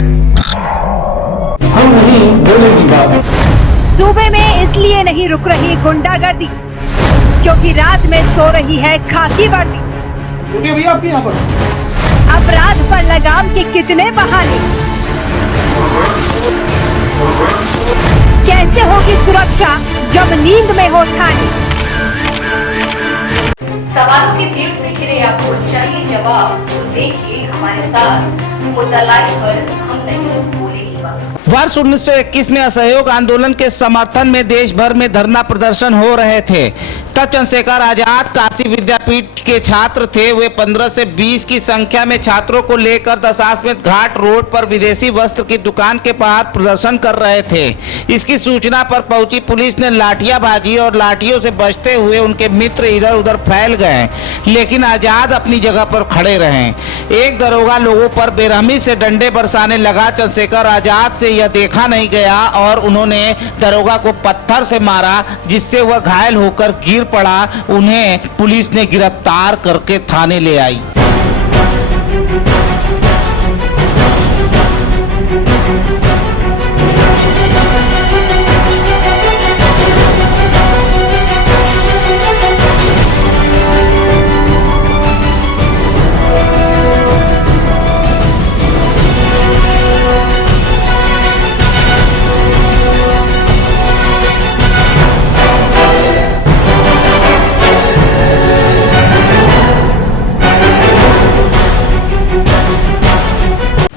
हम नहीं बोलेगी बात। सूबे में इसलिए नहीं रुक रही गुंडागर्दी क्योंकि रात में सो रही है खाकी वर्दी। भैया आपके यहाँ पर अपराध पर लगाम के कितने बहाने, कैसे होगी सुरक्षा जब नींद में हो ठानी। सवालों की भीड़ से घिरे आपको चाहिए जवाब, तो देखिए हमारे साथ मुद्दा लाइव पर हम नहीं बोलेगी बात। वर्ष 1921 में असहयोग आंदोलन के समर्थन में देश भर में धरना प्रदर्शन हो रहे थे। तब चंद्रशेखर आजाद काशी विद्यापीठ के छात्र थे। वे 15 से 20 की संख्या में छात्रों को लेकर दशाश्वमेध घाट रोड पर विदेशी वस्त्र की दुकान के बाहर प्रदर्शन कर रहे थे। इसकी सूचना पर पहुंची पुलिस ने लाठियां बाजी और लाठियों से बचते हुए उनके मित्र इधर उधर फैल गए, लेकिन आजाद अपनी जगह पर खड़े रहे। एक दरोगा लोगों पर बेरहमी से डंडे बरसाने लगा। चंद्रशेखर आजाद से यह देखा नहीं गया और उन्होंने दरोगा को पत्थर से मारा, जिससे वह घायल होकर गिर पड़ा। उन्हें पुलिस ने गिरफ्तार करके थाने ले आई।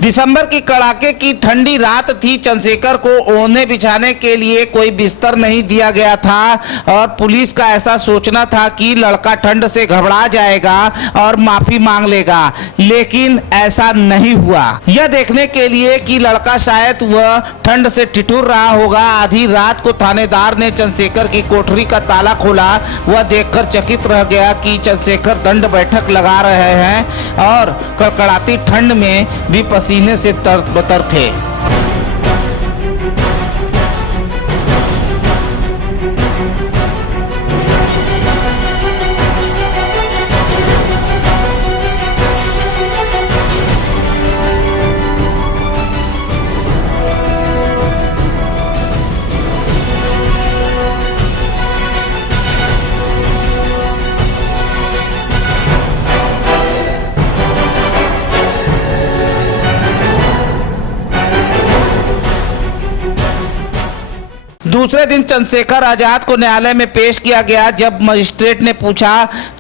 दिसंबर की कड़ाके की ठंडी रात थी। चंद्रशेखर को ओढ़ने बिछाने के लिए कोई बिस्तर नहीं दिया गया था और पुलिस का ऐसा सोचना था कि लड़का ठंड से घबरा जाएगा और माफी मांग लेगा, लेकिन ऐसा नहीं हुआ। यह देखने के लिए कि लड़का शायद वह ठंड से ठिठुर रहा होगा, आधी रात को थानेदार ने चंद्रशेखर की कोठरी का ताला खोला। वह देखकर चकित रह गया कि चंद्रशेखर दंड बैठक लगा रहे हैं और कड़कड़ाती ठंड में भी पसीने से तरबतर थे। दूसरे दिन चंद्रशेखर आजाद को न्यायालय में पेश किया गया। जब मजिस्ट्रेट ने पूछा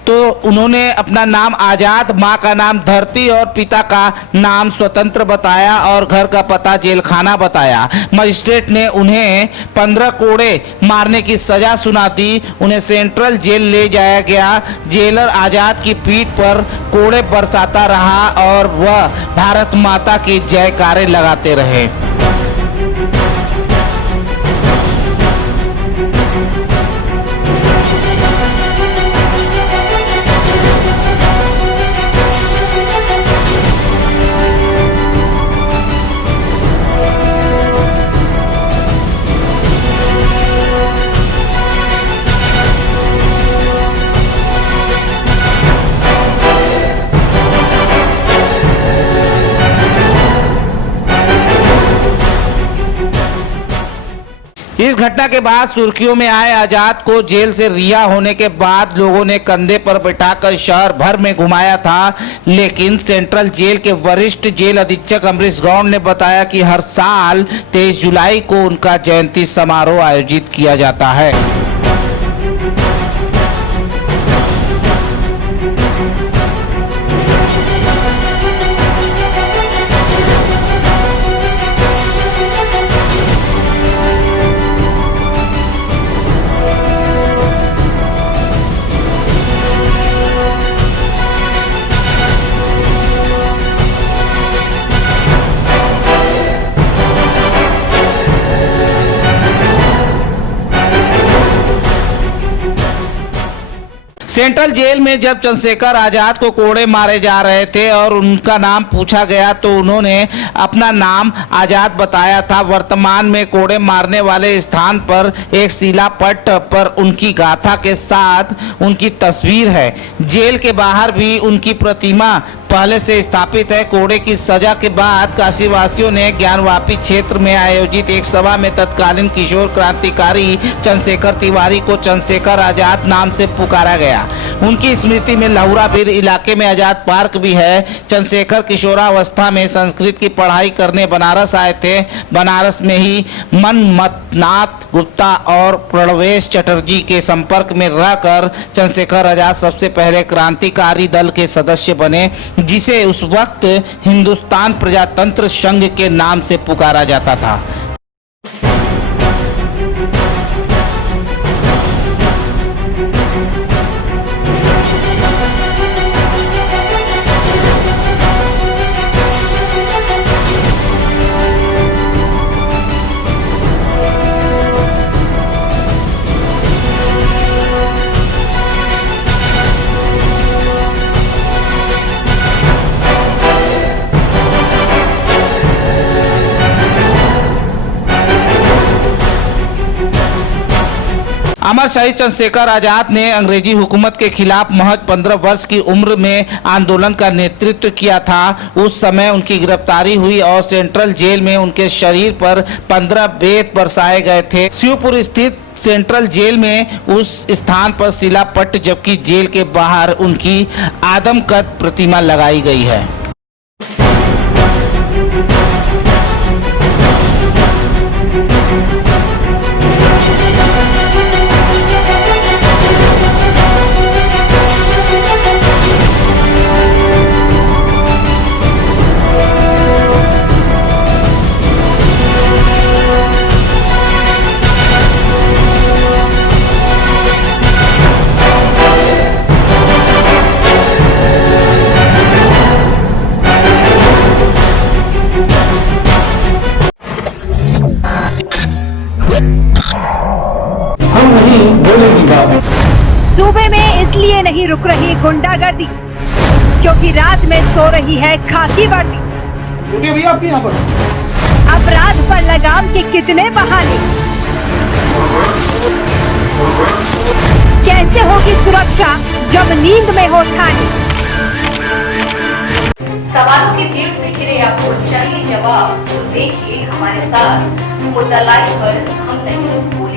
तो उन्होंने अपना नाम आजाद, मां का नाम धरती और पिता का नाम स्वतंत्र बताया और घर का पता जेलखाना बताया। मजिस्ट्रेट ने उन्हें 15 कोड़े मारने की सजा सुना दी। उन्हें सेंट्रल जेल ले जाया गया। जेलर आजाद की पीठ पर कोड़े बरसाता रहा और वह भारत माता की जयकारे लगाते रहे। इस घटना के बाद सुर्खियों में आए आजाद को जेल से रिहा होने के बाद लोगों ने कंधे पर बैठाकर शहर भर में घुमाया था, लेकिन सेंट्रल जेल के वरिष्ठ जेल अधीक्षक अमरीश गौड़ ने बताया कि हर साल 23 जुलाई को उनका जयंती समारोह आयोजित किया जाता है। सेंट्रल जेल में जब चंद्रशेखर आजाद को कोड़े मारे जा रहे थे और उनका नाम पूछा गया तो उन्होंने अपना नाम आजाद बताया था। वर्तमान में कोड़े मारने वाले स्थान पर एक शिलापट पर उनकी गाथा के साथ उनकी तस्वीर है। जेल के बाहर भी उनकी प्रतिमा पहले से स्थापित है। कोड़े की सजा के बाद काशीवासियों ने ज्ञानवापी क्षेत्र में आयोजित एक सभा में तत्कालीन किशोर क्रांतिकारी चंद्रशेखर तिवारी को चंद्रशेखर आजाद नाम से पुकारा गया। उनकी स्मृति में लहुराबीर इलाके में आजाद पार्क भी है। चंद्रशेखर किशोरावस्था में संस्कृत की पढ़ाई करने बनारस आए थे। बनारस में ही मनमथनाथ गुप्ता और प्रणवेश चटर्जी के संपर्क में रहकर चंद्रशेखर आजाद सबसे पहले क्रांतिकारी दल के सदस्य बने, जिसे उस वक्त हिंदुस्तान प्रजातंत्र संघ के नाम से पुकारा जाता था। अमर शहीद चंद्रशेखर आजाद ने अंग्रेजी हुकूमत के खिलाफ महज 15 वर्ष की उम्र में आंदोलन का नेतृत्व किया था। उस समय उनकी गिरफ्तारी हुई और सेंट्रल जेल में उनके शरीर पर 15 बेत बरसाए गए थे। शिवपुर स्थित सेंट्रल जेल में उस स्थान पर शिलापट, जबकि जेल के बाहर उनकी आदमकद प्रतिमा लगाई गई है। हम नहीं बोलेंगी बात। सूबे में इसलिए नहीं रुक रही गुंडागर्दी क्योंकि रात में सो रही है खाकी वर्दी। रुकिए भैया, आपके यहाँ पर अपराध पर लगाम के कितने बहाने, कैसे होगी सुरक्षा जब नींद में हो ठानी। सवालों की भीड़ से घिरे आपको चाहिए जवाब, तो देखिए हमारे साथ मुद्दा लाइव पर हम नहीं बोलेंगे।